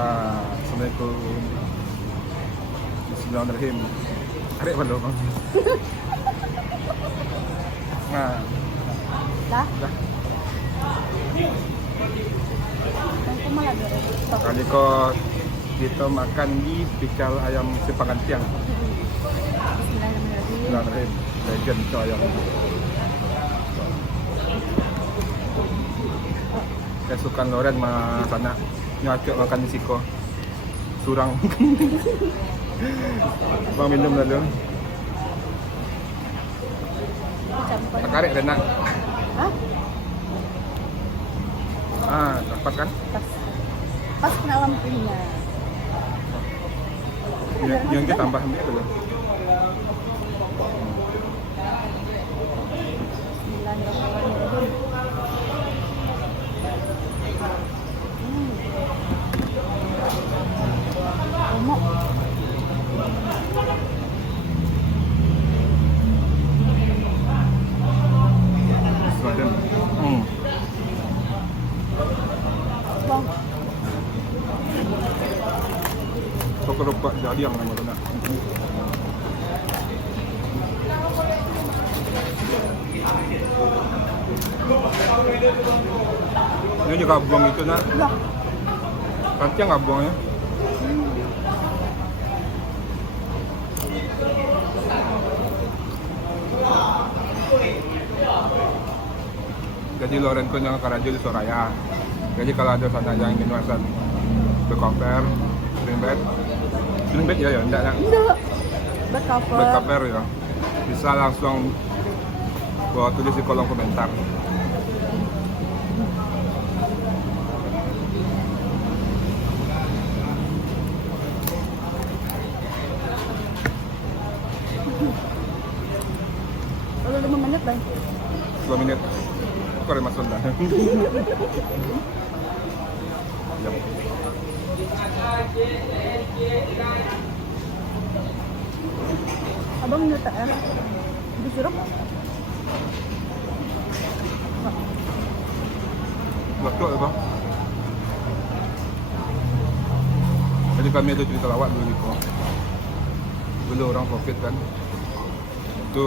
Assalamualaikum. Bismillahirrahmanirrahim. Arek ba bang? Nah, Dah? dah. Ang kumalaga rin. Kali ko dito makan di pical ayam Sepangan Tiang. Bismillahirrahmanirrahim. Bismillahirrahmanirrahim. Legend itu ayam. Kesukaan Loren mah sana nyacok makan siko. Surang. Bang minum lalu. Campur. Takarek Rena. Hah? Dapat kan? Pas. Pas kena lampunya. Yang kita tambah ambil dulu. Bismillahirrahmanirrahim. Umok. Bismillahirrahmanirrahim. Bang. Kerupak jadi yang nama kena. Ini juga buang itu nak. Lah. Nanti nggak buang ya. Jadi Loren pun yang kerja di Soraya. Jadi kalau ada sana yang ingin masak bekoper, spring bed ya enggak nak. Enggak. Backcover. Backcover ya. Bisa langsung gua tulis di kolom komentar. Kalau 5 menit bang. 2 menit. Kau ada masuk dah. Yap. Abang minum air. Di sirup. Waktu apa? Jadi kami ada cerita lawak dulu gitu. Dulu orang COVID kan. Itu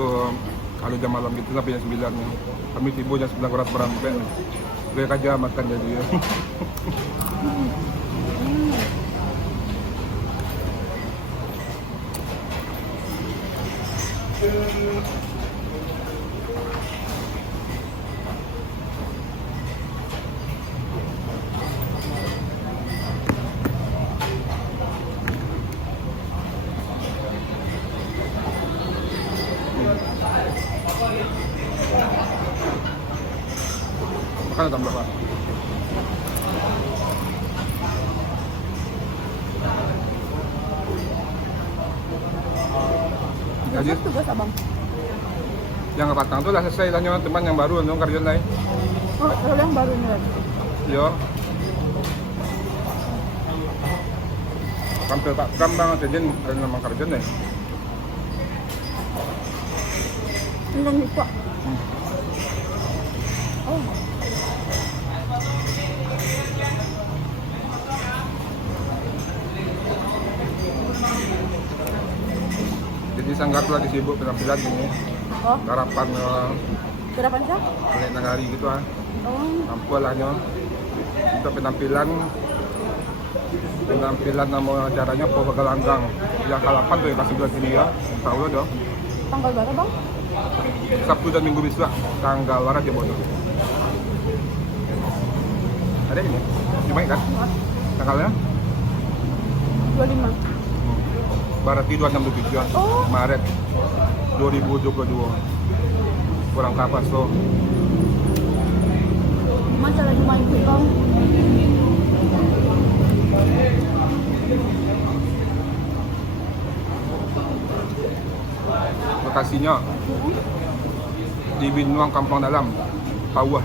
kalau jam malam gitu sampai jam 9 nih. Kami tiba jam 9 kurang berampek. Gue aja makan jadi. Makan tambah apa? Jadi Tugas abang. yang patang tuh udah selesai lah nyawa teman yang baru nong kerjaan lain. Oh, kalau yang baru nih. Yo. Tampil Pak Pram banget jadi ada nama kerjaan deh. Enggak bisa. Oh. Jadi sangat lagi sibuk penampilan ini. Oh, Harapan berapa jam? balik nangari gitu ah. Oh, Mampu lah nyo. Untuk penampilan nama acaranya Po Bagalanggang yang halapan tuh yang kasih bulan sini ya. Tahu lo dong. tanggal berapa bang? Sabtu dan Minggu besok tanggal berapa aja bodoh. Ada ini? Cuma kan? Tanggalnya? 25. Berarti 26 Oh. Maret 2022. Kurang kapas so. Macam lagi main film. Lokasinya di Binuang Kampung Dalam, Pawah.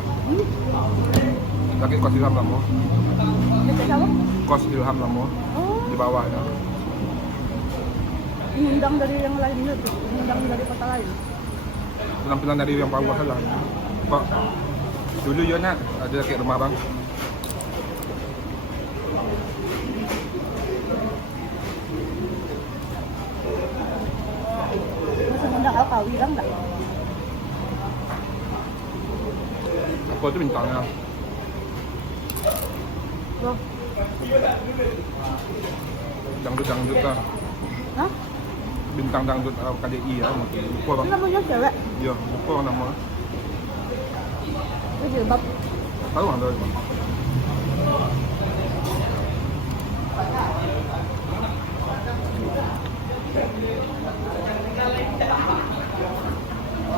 Lagi kos Ilham Lamo. Dekat siapa? Kos Ilham Lamo Oh, di bawahnya. diundang dari yang lainnya tuh, diundang dari kota lain. Penampilan dari yang Pawah lah. Kok dulu ya nak ada kayak rumah bang. Betawi lah enggak? Apa itu bintangnya? Loh, Dangdut lah. hah? Bintang dangdut KDI ya, mungkin. Lupa bang. Ini namanya cewek. Iya, lupa nama. Ini jilbab. Tahu nggak tahu bang?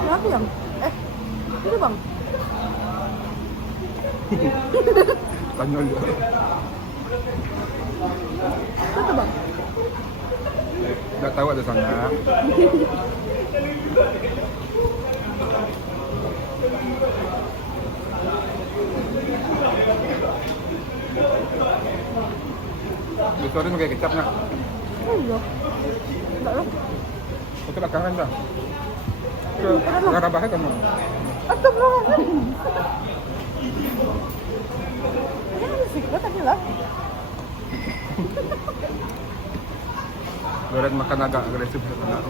Siapa yang? Ini bang. Tanya dia. Itu bang. Nggak tahu ada sana. Disorin pakai kecap nggak? Oh iya. Enggak lah. Itu belakangan dah. Ke arah bahaya kamu. Astagfirullahaladzim. Ini ada secret tadi lah. Loren makan agak agresif karena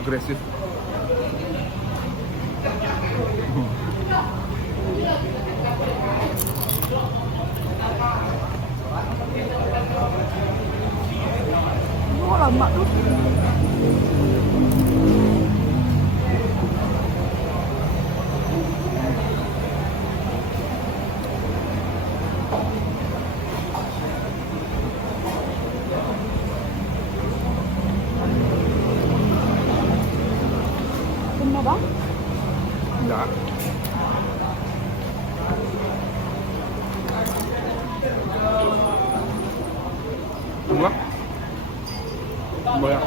agresif. Oh lama tuh. Semua bang? Enggak. Dua. Boleh.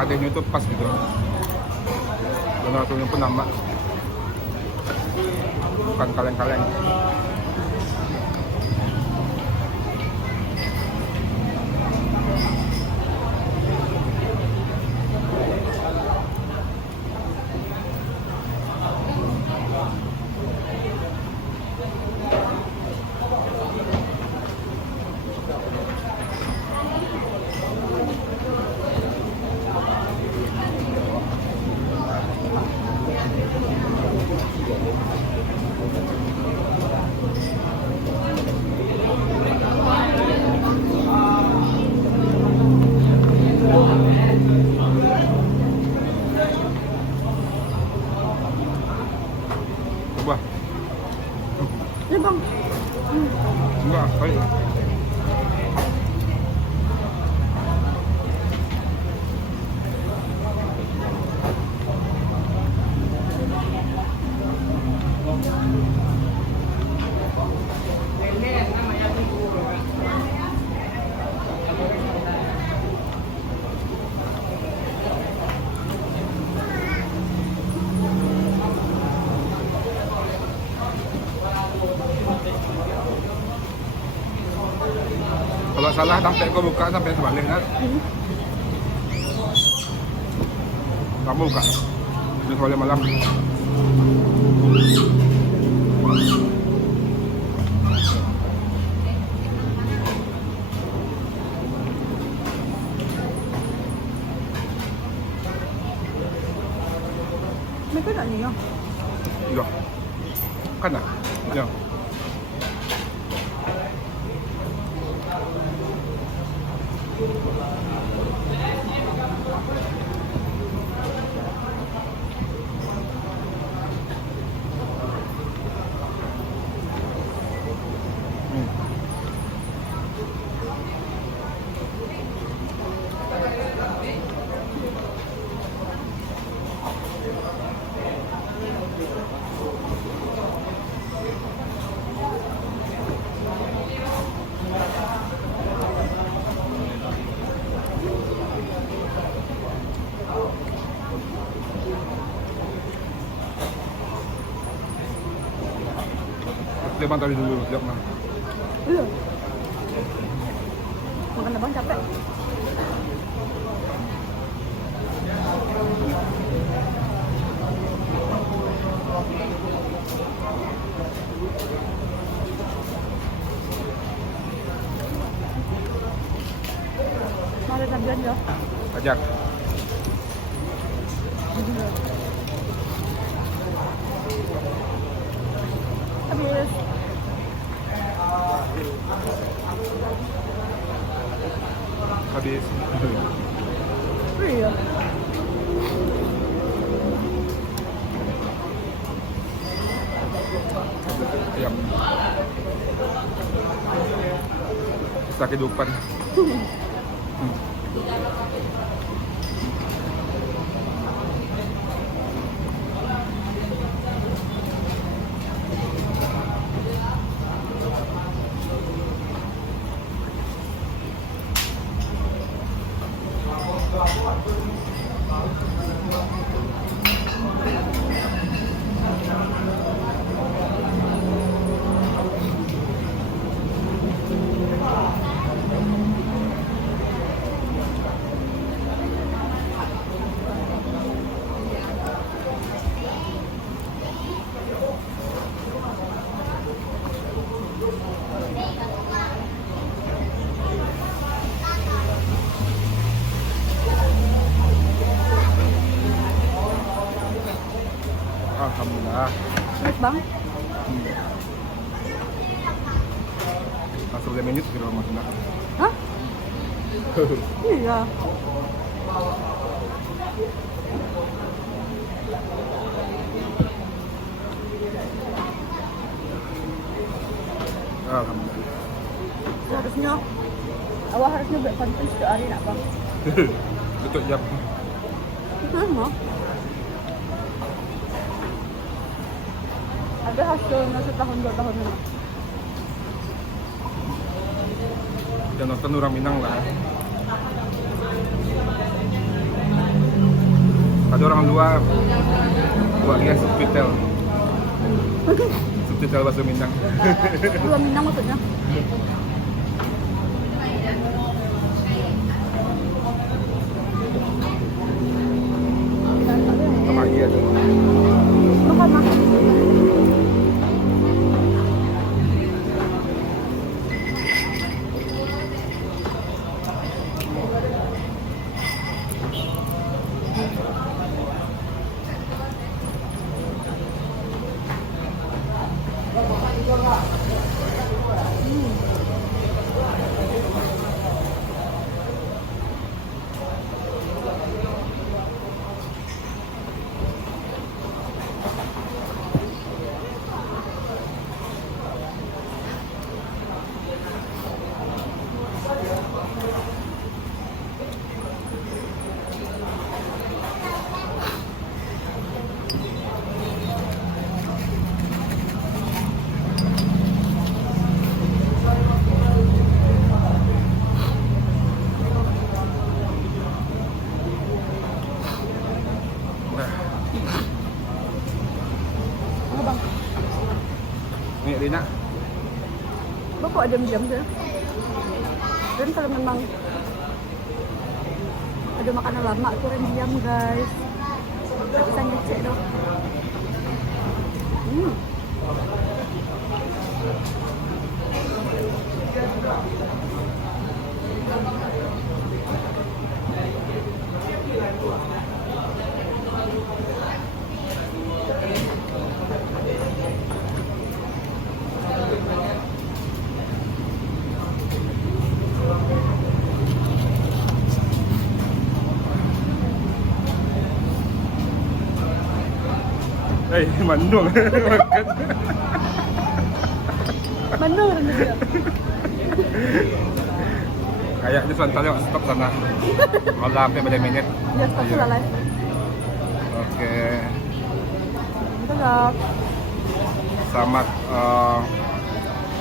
Kadenya itu pas gitu. Dan rasanya pun nambah. Bukan kaleng-kaleng. Coba. Ini bang. Enggak, baik. Kalau salah sampai kau buka sampai sebalik kan? Kamu buka. Ini sebalik malam. Mereka tak ni ya? Iya. Kan tak? Ya. Dia bang tadi dulu, lihat mah. Iya. Makan Makan abang capek. Mari tabian ya. Ajak. Habis. Habis. Iya. Ayam. Kisah kehidupan. Alhamdulillah. Baik bang. Masuk 2 menit kira masuk nak. Hah? Iya. Alhamdulillah. Harusnya awak harusnya buat konten setiap hari nak bang. Betul jam. Itu mah. Ada hasilnya setahun 2 tahun ini. Dan nonton orang Minang lah. Ada orang luar buat dia subtitle. Subtitle bahasa Minang. Dua Minang maksudnya. Sama dia tu. Makan mah. Apa bang? Ni Rina. Bapak diam-diam saja. Dan kalau memang ada makanan lama kurang diam guys. Tak bisa ngecek doh. Eh, mandung. Makan. Mana orang dia? Kayaknya sebentar stop sana. Malah sampai pada minit. Dia stop sudah live. Oke. Tetap. Selamat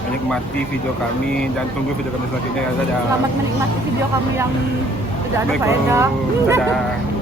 menikmati video kami dan tunggu video kami selanjutnya. Dadah. Selamat menikmati video kami yang tidak ada faedah. Assalamualaikum. Dadah.